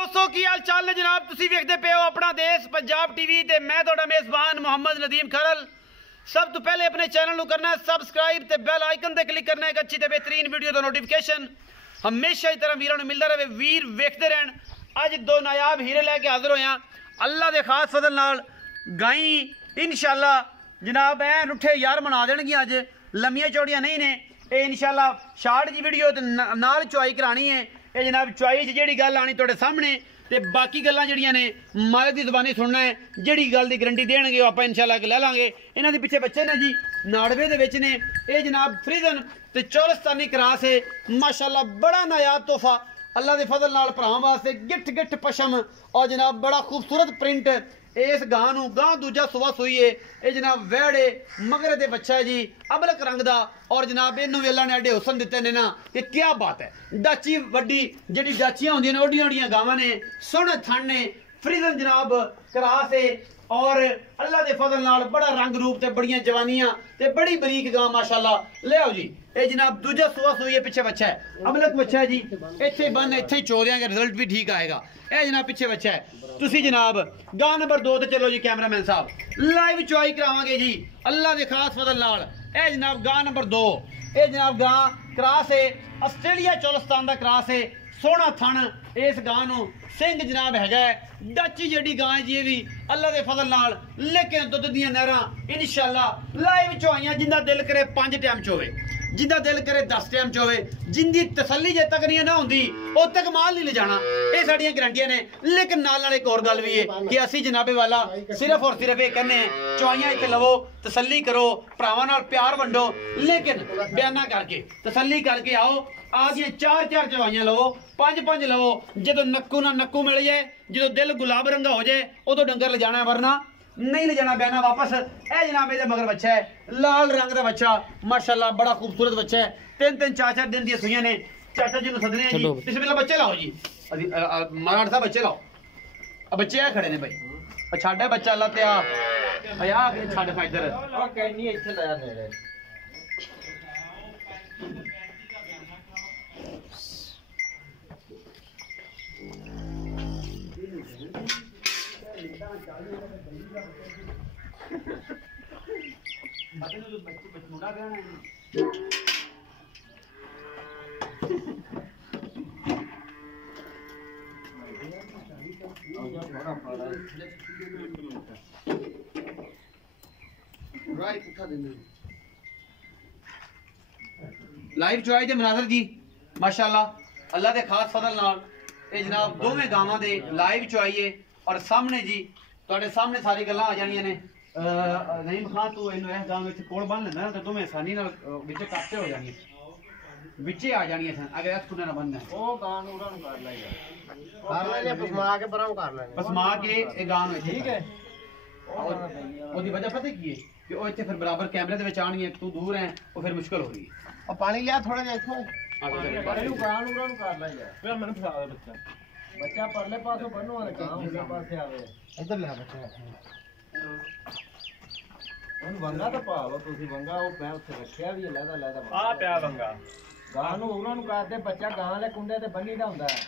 दोस्तों की हाल चाल ने जनाब तुसी वेखदे पे हो अपना देश पंजाब टीवी ते मैं थोड़ा मेजबान मोहम्मद नदीम खरल। सब तो पहले अपने चैनल को करना है सबसक्राइब ते बेल आइकन ते क्लिक करना है एक अच्छी ते बेहतरीन वीडियो का नोटिफिकेशन हमेशा ही तरह वीरों ने मिलता रहे। वीर वेखते रहन। अज दो नायाब हीरे लैके हाजिर होया अल्लाह के खास फजल नाल। गाई इंशाल्लाह जनाब ऐ रुठे यार मना देणगियां। अज लम्मियां चौड़ियां नहीं ने ये इंशाल्लाह शार्ट जी वीडियो ते नाल चुआई करानी है। ये जनाब चुआई च जेड़ी गल आनी तुहाडे सामने ते बाकी गल्लां जेड़ियां ने मालिक दी ज़बानी सुनना है। जेड़ी गल दी गारंटी देणगे आपां इंशाल्लाह ले लांगे। इन्हां दे पिछे बच्चे ने जी नाड़वे दे विच ने ये जनाब फ्रीजन ते चौरस्तानी क्रास है माशाल्लाह बड़ा नायाब तोहफा अल्लाह के फजल नाल भरावां वास्ते गिट्ठ गिट्ठ पशम और जनाब बड़ा खूबसूरत प्रिंट इस गां नूं गां दूजा सुबह सूई है। ये जनाब वैड़े मगरे दे बच्चा है जी अबलक रंग दा और जनाब इनू अल्लाह ने एडे हुसन दिते ने ना कि क्या बात है। डाची वड्डी जेड़ी डाचियां होंदियां ने ओडियां ओडियां गावां ने सोहने थन ने फ्रीजन जनाब क्रास है और अल्लाह के फजल नाल बड़ा रंग रूप ते बड़ियां जवानियां ते बड़ी बरीक गां माशाल्लाह। ले आओ जी ये जनाब दूजा सुबह सूई है पिछे बच्चा है अबलक बच्चा है जी इत्थे बन इत्थे ही चो देंगे रिजल्ट भी ठीक आएगा। ये जनाब पिछे बच्चा है तुसी जनाब गां नंबर 2 ते चलो जी कैमरामैन साहब लाइव चुआई करावांगे जी अल्लाह के खास फजल नाल। ये जनाब गां नंबर 2 ये जनाब गां क्रास है आस्ट्रेलिया चौलस्तान का क्रास है सोहना थन इस गां नूं सिंह जनाब है डाची जेडी गां है जी ये भी अल्लाह के फजल नाल। लेकिन दुध दियां नहरां इंशाल्लाह लाइव चुआइयां जिंदा दिल करे 5 टाइम चोवे जिंदा दिल करे 10 टाइम चोवे जिंदी तसल्ली जे तक नहीं ना होंदी उद तक माल नहीं ले जाना ये साडियां गारंटियां ने। लेकिन नाल एक और गल भी है कि असी जनाबे वाला सिर्फ और सिर्फ ये कहने हैं चुआइयां इत्थे लवो तसल्ली करो भरावां नाल प्यार वंडो लेकिन बयाना करके तसल्ली करके आओ। आ गए 4-4 चुआइयां लवो 5-5 लवो जो नक्कू ना नक्कू मिल जाए जो दिल गुलाब रंगा हो जाए उदों डंगर ले जाना वरना नहीं ले जाना बहना वापस। ए जनाब ये मगर बच्चा है लाल रंग का बच्चा माशाल्लाह बड़ा खूबसूरत बच्चा है 3-3 4-4 दिन दी सुइयां ने। चाचा जी सदने हैं जी बिस्मिल्लाह बच्चे लाओ जी मराठ साहब बच्चे लाओ अब बच्चे आ खड़े ने भाई छाड़ा बच्चा अल्लाह ते आ छाड़ खा इधर कहनी इत्थे लाया नेड़े लाइव चुआई दे मनाजर जी माशाल्लाह अल्लाह के खास फजल नाल ये जनाब दोवें गावां दे लाइव चुआई है और सामने जी तुहाडे सामने सारी गल्लां आ जानियां ने। नहीं खान तू इन्हू इस गांव में कोल बन लेंदा तो तुम्हें आसानी नाल विच काटे हो जानी विचे आ जानी सन अगर इस खुना ना बनना ओ गां नूं उड़ा नूं कर लाएगा पसमा के परां कर लेंगे पसमा के ए गां नूं ठीक है और ओदी वजह पता की है कि ओ इत्थे फिर बराबर कैमरे दे विच आणगे तू दूर है ओ फिर मुश्किल हो रही है। और पानी लिया थोड़ा जिहा इत्थों ਇਹਨੂੰ ਗਾਂ ਨੂੰ ਉਰਾਂ ਕਰ ਲੈ ਯਾਰ ਫਿਰ ਮੈਨੂੰ ਫਸਾ ਦੇ ਬੱਚਾ ਬੱਚਾ ਪਰਲੇ ਪਾਸੋਂ ਬੰਨੋ ਵਾਲੇ ਗਾਂ ਉਸੇ ਪਾਸੇ ਆਵੇ ਇੱਧਰ ਲੈ ਬੱਚਾ ਉਹਨੂੰ ਵੰਗਾ ਤਾਂ ਪਾ ਲਓ ਤੁਸੀਂ ਵੰਗਾ ਉਹ ਪੈ ਉੱਥੇ ਰੱਖਿਆ ਵੀ ਲੈਦਾ ਲੈਦਾ ਆ ਪਿਆ ਵੰਗਾ ਗਾਂ ਨੂੰ ਉਹਨਾਂ ਨੂੰ ਕਰਦੇ ਬੱਚਾ ਗਾਂ ਵਾਲੇ ਕੁੰਡੇ ਤੇ ਬੰਨੀ ਦਾ ਹੁੰਦਾ ਹੈ।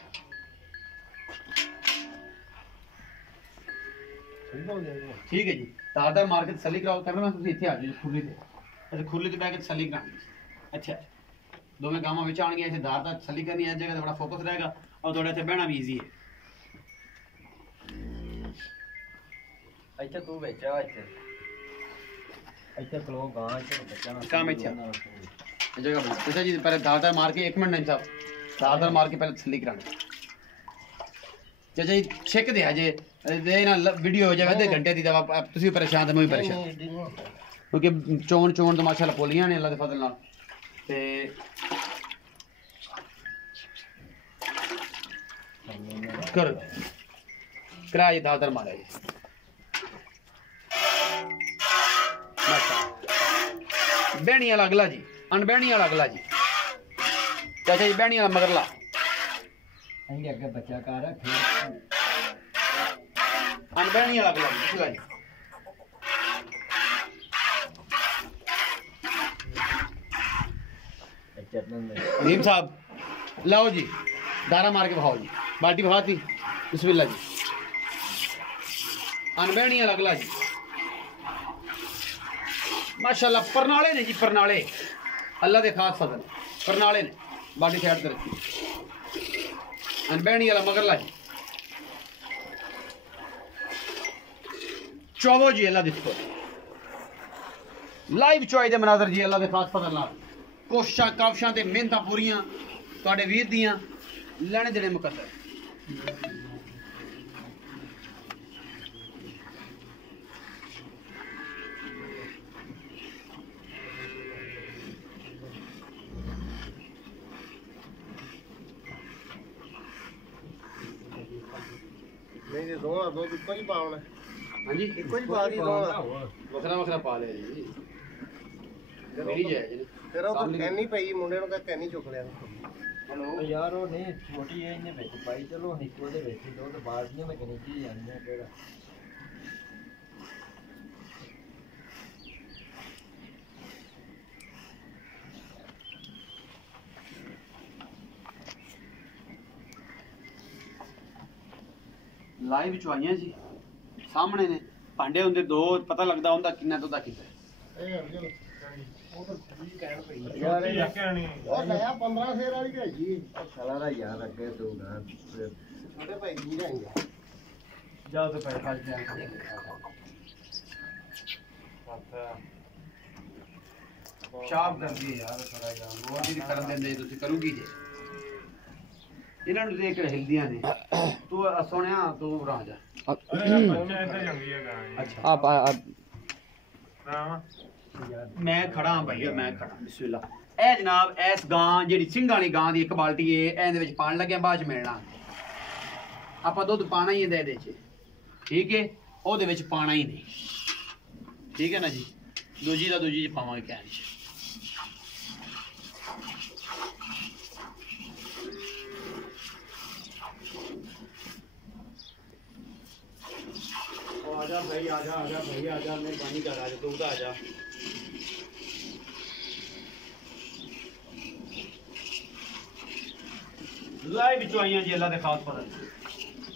ठीक है जी तारदार मार के तसल्ली कराओ कैमरा मैं इत्थे आ जाओ खुली ते अच्छा खुली ते बैठ के तसल्ली करानी। अच्छा दोवें गावां विच आण गए इत्थे दारदार तसल्ली करनी है जगह ते बड़ा फोकस रहेगा और थोड़ा इत्थे बहना भी इजी है। अच्छा तू विच आ इत्थे इत्थे खलो गां इत्थे बच्चा ना काम इत्थे जगह अच्छा जी पहले दारदार मार के 1 मिनट नहीं साहब दारदार मार के पहले तसल्ली करानी। चाचा जी छिक दे अजे दे ना वीडियो हो जाए आधे घंटे दी दवा तुसी परेशान ते मैं भी परेशान क्योंकि चोन तो माशाल्लाह पोलियां ने अल्लाह दे फजल नाल ते कर कराए दादर मारे माशाल्लाह बहनी वाला अगला जी अनबहनी वाला अगला जी चाचा जी बहनी वाला मगरला अगे बच्चा कर अनबहनी वाला अगला जी नीम साहब लाओ जी दारा मार के बहाओ जी बाल्टी बहाती बिस्मिल्लाह जी। अनबैनी अगला जी माशाल्लाह परनाले ने जी, परनाले अल्लाह के खास फजल परनाले ने, बाडी साइड कर रखी अनबैनी वाला मगरला जी। चौवो जी अल्लाह दिखो लाइव चुआई दे मनाजर जी अल्लाह के खास फजल नाल, कोशिशां काबशां ते मेहनतां पूरियां तुहाडे वीर दियां, लैने देने मुकद्दर। नहीं ये दोनों दो इको ही पावना। हाँ जी इको ही पा दी दोनों वखरा वखरा पा लिया जी, मेरी जायज ने। तेरा तो कैनी पई मुंडे ਨੂੰ कह कैनी चुक लिया। हेलो यार वो नहीं छोटी है इन्हें बेच पाई, चलो इको दे बेच दो तो बाद में कहीं चीज आने केड़ा लाइव चुआइयां जी सामने ने, भांडे होंदे दो, पता लगदा हुंदा किन्ना तो कितना। वो तो ठीक कहन पई यार ये कहनी और नया 15 शेर वाली भेजी साला रा यार अगे तो ना छोटे भाई जी रहेंगे। जाओ तो पैसा जाए शाप कर दी यार थोड़ा यार वो जी करन देंदे तुसी करूगी जे इन्हां नूं देख के हिलदियां ने। तू सोनिया तू राजा अच्छा आप मैं खड़ा हाँ भैया, मैं खड़ा बिस्मिल्लाह। ए जनाब इस गां जेड़ी सिंघ वाली गां दी एक बाल्टी है, ਇਹਦੇ ਵਿੱਚ ਪਾਣ ਲੱਗਿਆ ਬਾਅਦ ਚ ਮਿਲਣਾ। ਆਪਾਂ ਦੁੱਧ ਪਾਣਾ ਹੀ ਇਹਦੇ ਵਿੱਚ, ਠੀਕ ਹੈ, ਉਹਦੇ ਵਿੱਚ ਪਾਣਾ ਹੀ ਨਹੀਂ, ਠੀਕ ਹੈ ਨਾ ਜੀ। ਦੂਜੀ ਦਾ ਦੂਜੀ ਚ ਪਾਵਾਂਗੇ ਕਹਿਣ ਚ। आजा भाई आजा आजा भाई आजा मेहरबानी कर आजा दूध आजा लाइव चुआइयां जी अल्लाह दे खास फजल।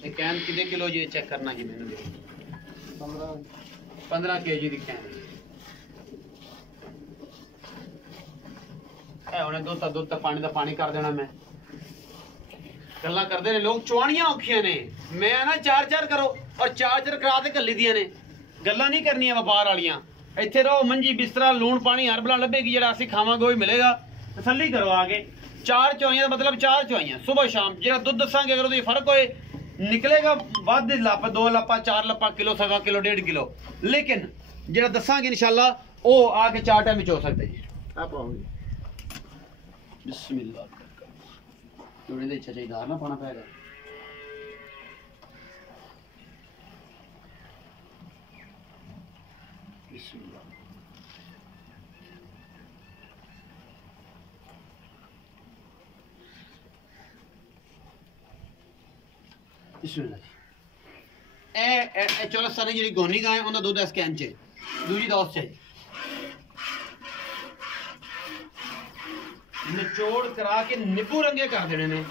ये कैन कितने किलो जी चेक करना जी मैंने 15 केजी दी कैन है। उन्हें दुध पानी दा पानी कर देना। मैं गल्लां करदे ने लोग, चुआणियां औखियां ने। मैं ना चार करो और चार करा के घल्ली दियां ने। गल्लां नहीं करनियां व्यापार वालियां। ਇੱਥੇ ਰਹੋ ਮੰਜੀ ਬਿਸਤਰਾ ਲੂਣ ਪਾਣੀ ਹਰ ਬਲਾ ਲੱਭੇਗੀ, ਜਿਹੜਾ ਅਸੀਂ ਖਾਵਾਂਗੇ ਉਹ ਹੀ ਮਿਲੇਗਾ। ਤਸੱਲੀ ਕਰੋ ਆ ਕੇ। ਚਾਰ ਚੁਆਈਆਂ ਦਾ ਮਤਲਬ ਚਾਰ ਚੁਆਈਆਂ ਸਵੇਰ ਸ਼ਾਮ। ਜਿਹੜਾ ਦੁੱਧ ਦੱਸਾਂਗੇ ਅਗਰ ਉਹਦੇ ਫਰਕ ਹੋਏ ਨਿਕਲੇਗਾ ਵੱਧ ਲੱਪ 2 ਲੱਪਾਂ 4 ਲੱਪਾਂ ਕਿਲੋ ਸਵਾ ਕਿਲੋ 1.5 ਕਿਲੋ, ਲੇਕਿਨ ਜਿਹੜਾ ਦੱਸਾਂਗੇ ਇਨਸ਼ਾਅੱਲਾ ਉਹ ਆ ਕੇ 4 ਟਾਈਮ ਵਿੱਚ ਹੋ ਸਕਦਾ ਜੀ। आप आओगे ਬਿਸਮਿਲ੍ਲਾ ਜੋੜੇ ਦੇ ਇੱਛਾ ਚਾਹੀਦਾ ਨਾ ਪਾਣਾ ਪੈਗਾ। ਬਿਸਮਿਲ੍ਲਾ ਬਿਸਮਿਲ੍ਲਾ ਜੀ। ਇਹ ਚੌਲਸਤਾਨੀ ਜਿਹੜੀ ਗੋਨੀ ਗਾਂ ਹੈ ਉਹਦਾ ਦੁੱਧ ਇਸ ਕੈਨ 'ਚ ਹੈ, ਦੂਜੀ ਦਾ ਉਸ 'ਚ ਹੈ। ਨਿਚੋੜ ਕਰਾ ਕੇ ਨਿੱਬੂ ਰੰਗੇ ਕਰ ਦੇਣੇ ਨੇ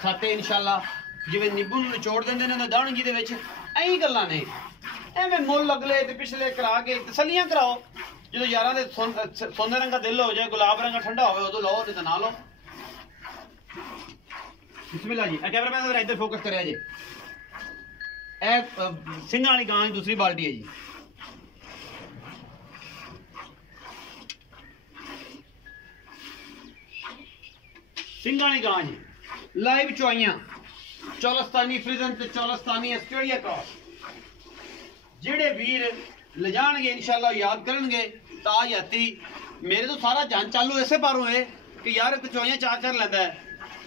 ਖਾਤੇ ਇਨਸ਼ਾਅੱਲਾ। ਜਿਵੇਂ ਨਿੱਬੂ ਨੂੰ ਨਿਚੋੜ ਦਿੰਦੇ ਨੇ ਉਹਨਾਂ ਦਾਣਗੀ ਦੇ ਵਿੱਚ, ਐਂ ਗੱਲਾਂ ਨੇ। ਐਵੇਂ ਮੁੱਲ ਅਗਲੇ ਤੇ ਪਿਛਲੇ ਕਰਾ ਕੇ ਤਸੱਲੀਆਂ ਕਰਾਓ। ਜਦੋਂ ਯਾਰਾਂ ਦੇ ਸੋਨੇ ਰੰਗਾ ਦਿਲ ਹੋ ਜਾਏ, ਗੁਲਾਬ ਰੰਗਾ ਠੰਡਾ ਹੋਵੇ, ਉਦੋਂ ਲਓ ਤੇ ਨਾ ਲਓ। ਬਿਸਮਿਲ੍ਲਾ ਜੀ। ਕੈਮਰਾਮੈਨ ਜ਼ਰਾ ਇੱਧਰ ਫੋਕਸ ਕਰਿਆ ਜੀ। ਇਹ ਸਿੰਘਾਂ ਵਾਲੀ ਗਾਂ ਦੀ ਦੂਸਰੀ ਬਾਲਟੀ ਹੈ ਜੀ। ਸਿੰਘਾਂ ਵਾਲੀ ਗਾਂ ਜੀ ਲਾਈਵ ਚੁਆਈਆਂ ਚੌਲਸਤਾਨੀ ਫਰੀਜ਼ਨ ਤੇ ਚੌਲਸਤਾਨੀ ਆਸਟ੍ਰੇਲੀਆ ਕ੍ਰਾਸ। ਜਿਹੜੇ ਵੀਰ ਲਿਜਾਣਗੇ ਇਨਸ਼ਾਅੱਲਾ ਯਾਦ ਕਰਨਗੇ ਤਾਜ ਹਾਤੀ। ਮੇਰੇ ਤੋਂ ਸਾਰਾ ਜਨ ਚਾਲੂ ਇਸੇ ਪਾਰੋਂ ਹੈ ਕਿ ਯਾਰ ਇੱਕ ਚੁਆਈਆਂ ਚਾਰ ਲੈਂਦਾ ਹੈ,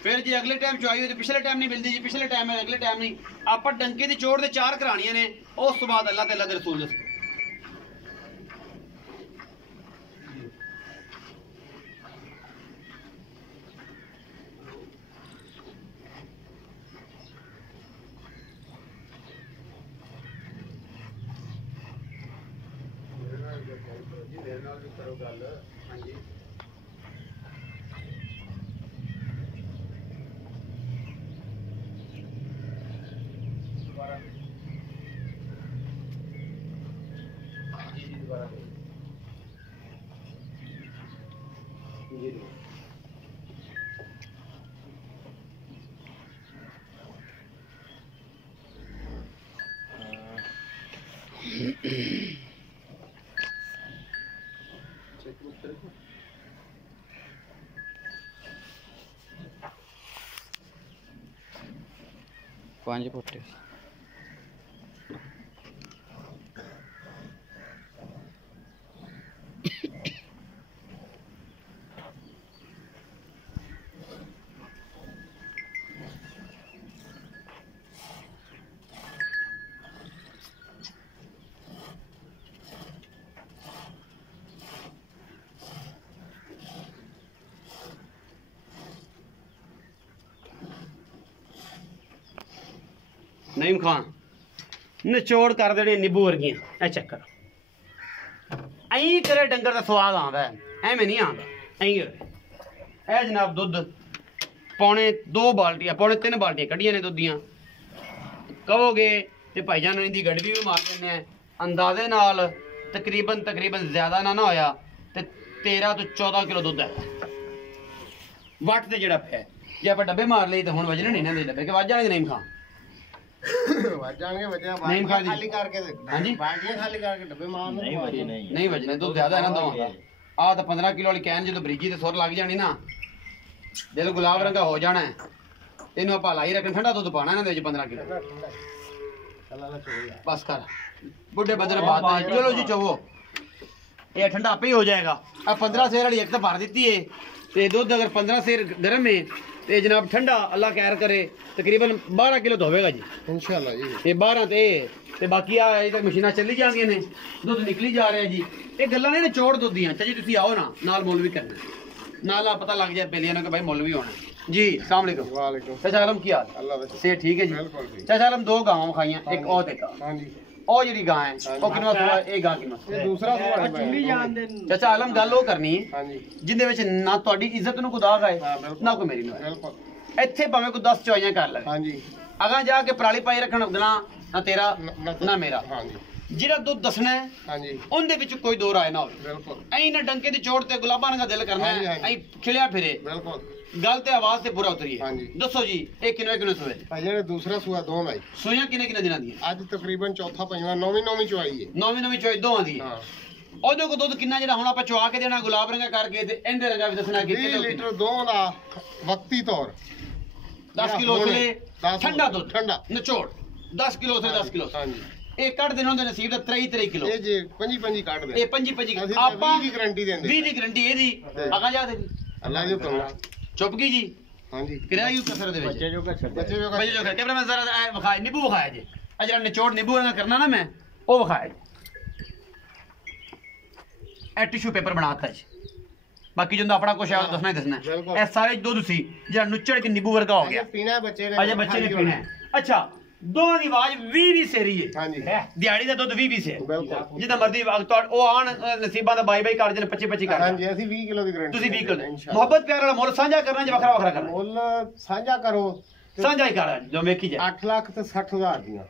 फिर जी अगले टाइम चुआई हो तो पिछले टाइम नहीं मिलती जी, पिछले टाइम है अगले टाइम नहीं। आप डंके की चोट से 4 करानियां ने, उस तो बाद अल्लाह ते अल्लाह दे रसूल दे। करो गल। हाँ जी पांच फुट नईम खान निचोड़ कर देने नींबू वर्गियां ए चेक कर ऐं करे डंगर का स्वाद आंदा है एवें नहीं आंदा ऐं करे ए जनाब दुध पौने 2 बाल्टियां पौने 3 बाल्टियां कड्डियां ने दुध दियां कहोगे ते भाईजान इनकी गड़बी भी मार देने अंदाजे नाल तकरीबन ज्यादा ना होया ते 13 तो 14 किलो दुध है वट ते जेड़ा पे जे आप डब्बे मार लिए तो हुण वजने नहीं ना दे डब्बे के वज जाणगे नईम खान नहीं खाली करके हाँ जी बाल्टियां खाली करके डब्बे मार नहीं बजने दुध ज्यादा है ना दोवां दा आ तो 15 किलो वाली कैन जो ब्रिजी ते सुर लग जानी ना दिल गुलाब रंगा हो जाना है तेन आप लाई रखना ठंडा दुध पाना इन्हां दे विच 15 किलो बस कर बुढ़े बदर बात है चलो जी चवो ये ठंडा आपे ही हो जाएगा अब 15 सेर वाली एक तो भर दी है ते दुध अगर 15 सेर गर्म है ते जनाब ठंडा अल्लाह खैर करे तकरीबन 12 किलो तो होगा जी इंशाल्लाह जी ये 12 ते बाकी आ अजे तक मशीनां चली जांदियां ने दुध निकली जा रहा है जी ये गल्लां ने चोड़ दुध दियां जी तुसीं आओ ना नाल मुल भी करना नाल आ पता लग जाए बेलियां कि भाई मुल भी होना जी अस्सलाम वालेकुम वालेकुम चाचा आलम की हाल अल्लाह से ठीक है जी बिल्कुल ठीक चाचा आलम 2 गावां खाइयां एक और ते का हां जी ओ जेडी गां है ओ किनवा सुआ ए गां किनवा ये दूसरा सुआ चुंडी जान दे चाचा आलम गल ओ करनी है हां जी जिंदे विच ना ਤੁਹਾਡੀ ਇੱਜ਼ਤ ਨੂੰ ਕੋਈ ਦਾਗ ਆਏ ਨਾ ਕੋਈ ਮੇਰੀ ਨੂੰ बिल्कुल ਇੱਥੇ ਭਾਵੇਂ ਕੋਈ 10 ਚੋਈਆਂ ਕਰ ਲਵੇ हां जी ਅਗਾਂ ਜਾ ਕੇ ਪਰਾਲੀ ਪਾਈ ਰੱਖਣ ਨਾ ਨਾ ਤੇਰਾ ਨਾ ਮੇਰਾ हां जी ਜਿਹੜਾ ਦੁੱਧ ਦੱਸਣਾ ਹੈ हां जी ਉਹਦੇ ਵਿੱਚ ਕੋਈ ਦੋ ਰਾਏ ਨਾ ਹੋਵੇ बिल्कुल ਐਂ ਨਾ ਡੰਕੇ ਦੀ ਚੋੜ ਤੇ ਗੁਲਾਬਾਂ ਦਾ ਦਿਲ ਕਰਨਾ ਹਾਂਜੀ, ਹੈ ਹਾਂਜੀ। ਐਂ ਖਿਲਿਆ ਫਿਰੇ बिल्कुल ਗੱਲ ਤੇ ਆਵਾਜ਼ ਤੇ ਪੂਰਾ ਉਤਰੀਏ ਹਾਂਜੀ। ਦੱਸੋ ਜੀ ਇਹ ਕਿੰਨੇ ਸੋਏ ਭਾਈ ਜਿਹੜੇ ਦੂਸਰਾ ਸੂਆ ਦੋ ਨਾਈ ਸੋਈਆਂ ਕਿੰਨੇ ਦਿਨਾਂ ਦੀਆਂ ਅੱਜ ਤਕਰੀਬਨ ਚੌਥਾ ਪੰਜਵਾਂ ਨੌਵੀਂ ਚੁਆਈ ਹੈ ਨੌਵੀਂ ਚੋਈ ਦੋਵਾਂ ਦੀ ਹਾਂ ਉਹਦੇ ਕੋ ਦੁੱਧ ਕਿੰਨਾ ਜਿਹੜਾ ਹੁਣ ਆਪਾਂ ਚੁਆ ਕੇ ਦੇਣਾ ਗੁਲਾਬ ਰੰਗਾ ਕਰਕੇ ਤੇ ਇਹਦੇ ਰੰਗਾ ਵੀ ਦੱਸਣਾ ਕਿ 20 ਲੀਟਰ ਦੋਵਾਂ ਦਾ ਵਕਤੀ ਤੌਰ 10 ਕਿਲੋ ਉਸਲੇ 10 ਠੰਡਾ ਦੁੱਧ ਠੰਡਾ ਨਿਚੋੜ 10 ਕਿਲੋ ਉਸਲੇ 10 ਕਿਲੋ ਹਾਂਜੀ ਇਹ ਕੱਢ ਦੇਣਾ ਉਹਦੇ ਨਸੀਬ ਦਾ 23 ਕਿਲੋ ਇਹ ਜੇ ਪੰਜੀ ਕੱਢ ਦੇ ਇਹ 25 ਅਸੀਂ ਆਪਾਂ 20 ਦੀ ਗਾਰੰਟੀ ਦਿੰਦੇ 20 ਦੀ ਗਰੰਟੀ ਇਹਦੀ ਅਗਾ ਜਾ ਦੇ ਅੱਲਾ ਜੀ ਹੁਕਮ ਚੁੱਪ ਗਈ ਜੀ ਹਾਂਜੀ ਕਿਰਿਆ ਯੂ ਕਸਰ ਦੇ ਵਿੱਚ ਬੱਚੇ ਜੋ ਛੱਡੇ ਬੱਚੇ ਜੋ ਭਾਈ ਜੋ ਕੈਮਰਾਮੈਨ ਜ਼ਰਾ ਵਿਖਾਇਆ ਨਿੰਬੂ ਵਿਖਾਇਆ ਜੀ ਆ ਜਿਹੜਾ ਨਿਚੋੜ ਨਿੰਬੂ ਨਾਲ ਕਰਨਾ ਨਾ ਮੈਂ ਉਹ ਵਿਖਾਇਆ ਜੀ ਇਹ ਟਿਸ਼ੂ ਪੇਪਰ ਬਣਾਤਾ ਜੀ ਬਾਕੀ ਜਿੰਦਾ ਆਪਣਾ ਕੁਛ ਆ ਦੱਸਣਾ ਹੀ ਦੱਸਣਾ ਬਿਲਕੁਲ। ਇਹ ਸਾਰੇ ਦੁੱਧ ਸੀ ਜਿਹੜਾ ਨੁੱਚੜ ਕੇ ਨਿੰਬੂ ਵਰਗਾ ਹੋ ਗਿਆ ਪੀਣਾ ਬੱਚੇ ਨੇ ਅਜੇ ਬੱਚੇ ਨੇ ਪੀਣਾ ਹੈ। ਅੱਛਾ ਦੋਵਾਂ ਦੀ ਆਵਾਜ਼ 20 ਸੇਰੀ ਹੈ ਹਾਂਜੀ ਦਿਹਾੜੀ ਦਾ ਦੁੱਧ 20 ਸੇਰ ਬਿਲਕੁਲ ਜਿੱਦਾਂ ਮਰਦੀ ਉਹ ਆਣ ਨਸੀਬਾਂ ਦਾ ਬਾਈ ਕਰ ਜਨ 25 ਕਰ ਹਾਂਜੀ ਅਸੀਂ 20 ਕਿਲੋ ਦੀ ਗਾਰੰਟੀ ਤੁਸੀਂ 20 ਕਿਲੋ ਮੁਹੱਬਤ ਪਿਆਰ ਵਾਲਾ ਮੁੱਲ ਸਾਂਝਾ ਕਰਨਾ ਜਾਂ ਵੱਖਰਾ ਵੱਖਰਾ ਕਰਨਾ ਮੁੱਲ ਸਾਂਝਾ ਕਰੋ ਸਾਂਝਾ ਹੀ ਕਰ ਜੋ ਵੇਖੀ ਜਾ 8 ਲੱਖ ਤੇ 60,000 ਦੀਆਂ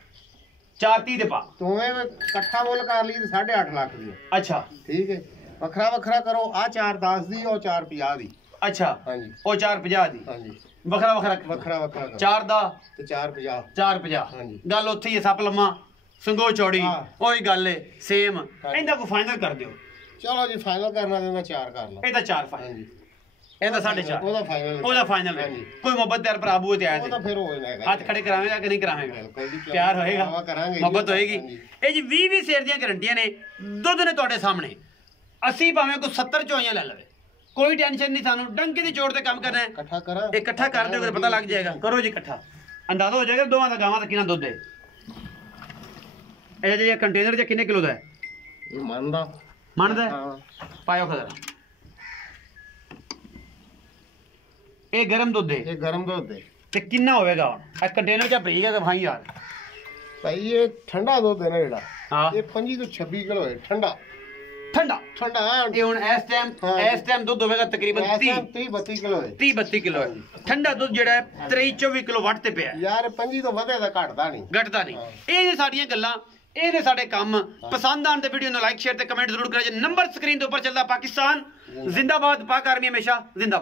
430 ਦੇ ਪਾ ਦੋਵੇਂ ਇਕੱਠਾ ਮੁੱਲ ਕਰ ਲਈ ਤੇ 8.5 ਲੱਖ ਦੀਆਂ ਅੱਛਾ ਠੀਕ ਹੈ ਵੱਖਰਾ ਵੱਖਰਾ ਕਰੋ ਆ 410 ਦੀ ਉਹ 450 ਦੀ ਅੱਛਾ ਹਾਂਜੀ ਉਹ 450 ਦੀ ਹਾਂਜੀ ਵੱਖਰਾ ਵੱਖਰਾ ਵੱਖਰਾ ਵੱਖਰਾ ਕਰੋ 4 ਦਾ ਤੇ 450 450 ਹਾਂਜੀ। ਗੱਲ ਉੱਥੇ ਹੀ ਹੈ ਸੱਪ ਲੰਮਾ ਸੰਗੋ ਚੌੜੀ ਹਾਂ। ਉਹੀ ਗੱਲ ਏ ਸੇਮ ਹਾਂਜੀ। ਇਹਦਾ ਕੋਈ ਫਾਈਨਲ ਕਰ ਦਿਓ ਚਲੋ ਜੀ ਫਾਈਨਲ ਕਰਨਾ ਦਿੰਦਾ 4 ਕਰ ਲਓ ਇਹਦਾ 4 ਫਾਈਨਲ ਹਾਂਜੀ ਇਹਦਾ 4.5 ਉਹਦਾ ਫਾਈਨਲ ਉਹਦਾ ਫਾਈਨਲ ਹਾਂਜੀ। ਕੋਈ ਮੁਹੱਬਤ ਪਿਆਰ ਭਰਾ ਬੂਏ ਤੇ ਆਇਆ ਉਹ ਤਾਂ ਤੇ ਫਿਰ ਹੋ ਜਾਏਗਾ ਹੱਥ ਖੜੇ ਕਰਾਵੇਂਗਾ ਕਿ ਨਹੀਂ ਕਰਾਵੇਂਗਾ ਬਿਲਕੁਲ ਜੀ, ਪਿਆਰ ਹੋਏਗਾ ਕਰਾਂਗੇ ਜੀ। ਮੁਹੱਬਤ ਹੋਏਗੀ ਹਾਂਜੀ। ਇਹ ਜੀ 20 ਸੇਰ ਦੀਆਂ ਗਰੰਟੀਆਂ ਨੇ ਦੁੱਧ ਨੇ ਤੁਹਾਡੇ ਸਾਹਮਣੇ ਅਸੀਂ ਭਾਵੇਂ ਕੋਈ 70 ਚੋਈਆਂ ਲੈ ਲਵੇ ਕੋਈ ਟੈਨਸ਼ਨ ਨਹੀਂ ਸਾਨੂੰ ਡੰਕੇ ਦੀ ਚੋੜ ਤੇ ਕੰਮ ਕਰਨਾ ਹੈ ਇਕੱਠਾ ਕਰਾਂ ਇਹ ਇਕੱਠਾ ਕਰ ਦਿਓ ਫਿਰ ਪਤਾ ਲੱਗ ਜਾਏਗਾ ਕਰੋ ਜੀ ਇਕੱਠਾ ਅੰਦਾਜ਼ਾ ਹੋ ਜਾਏਗਾ ਦੋਵਾਂ ਦਾ ਗਾਵਾਂ ਦਾ ਕਿੰਨਾ ਦੁੱਧ ਹੈ ਇਹ ਜਿਹੜਾ ਕੰਟੇਨਰ ਚ ਕਿੰਨੇ ਕਿਲੋ ਦਾ ਹੈ ਮੰਨਦਾ ਮੰਨਦਾ ਹੈ? ਹਾਂ ਪਾਇਓ ਖਜ਼ਰਾ ਇਹ ਗਰਮ ਦੁੱਧ ਹੈ ਇਹ ਗਰਮ ਦੁੱਧ ਹੈ ਤੇ ਕਿੰਨਾ ਹੋਵੇਗਾ ਹੁਣ ਇਹ ਕੰਟੇਨਰ ਚ ਭਰੀ ਹੈ ਭਾਈ ਯਾਰ ਭਾਈ ਇਹ ਠੰਡਾ ਦੁੱਧ ਹੈ ਨਾ ਜਿਹੜਾ ਹਾਂ ਇਹ 25 ਤੋਂ 26 ਕਿਲੋ ਹੈ ਠੰਡਾ ਠੰਡਾ ਠੰਡਾ ਇਹ ਹੁਣ ਇਸ ਟਾਈਮ ਦੁੱਧ ਹੋਵੇਗਾ ਤਕਰੀਬਨ 30 32 ਕਿਲੋ ਹੈ 32 ਕਿਲੋ ਹੈ ਠੰਡਾ ਦੁੱਧ ਜਿਹੜਾ ਹੈ 23-24 ਕਿਲੋ ਵੱਟ ਤੇ ਪਿਆ ਹੈ। ਯਾਰ 25 ਤੋਂ ਵਧੇ ਤਾਂ ਘਟਦਾ ਨਹੀਂ ਘਟਦਾ ਨਹੀਂ ਇਹ ਜੇ ਸਾਡੀਆਂ ਗੱਲਾਂ ਇਹ ਨੇ ਸਾਡੇ ਕੰਮ ਪਸੰਦ ਆਣ ਤੇ ਵੀਡੀਓ ਨੂੰ ਲਾਈਕ ਸ਼ੇਅਰ ਤੇ ਕਮੈਂਟ ਜ਼ਰੂਰ ਕਰਿਓ ਜੀ ਨੰਬਰ ਸਕਰੀਨ ਦੇ ਉੱਪਰ ਚੱਲਦਾ ਪਾਕਿਸਤਾਨ ਜ਼ਿੰਦਾਬਾਦ ਪਾਕ ਆਰਮੀ ਹਮੇਸ਼ਾ ਜ਼ਿੰਦਾਬਾਦ